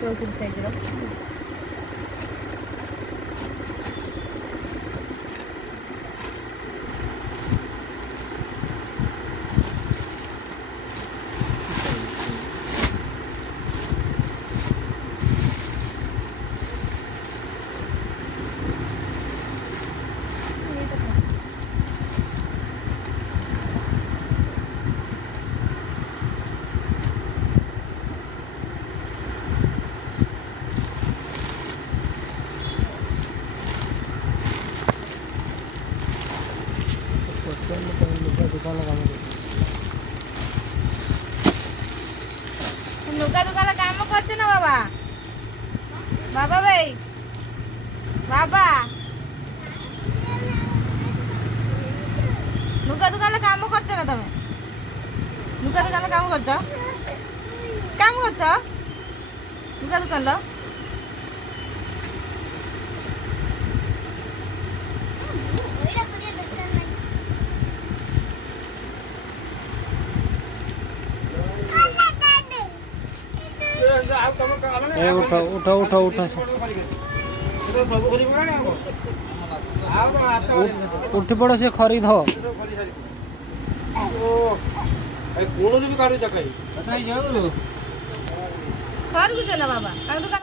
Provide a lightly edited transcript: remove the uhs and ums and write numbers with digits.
चौथी साइड लुगा दुकान काम करते ना बाबा बाबा भाई बाबा लुगा दुकान काम करते ना तमें लुगा दुकान काम करछ लुगा दुकान लो उठो उठो उठो उठो उठ पड़ो से खरीद हो बाबा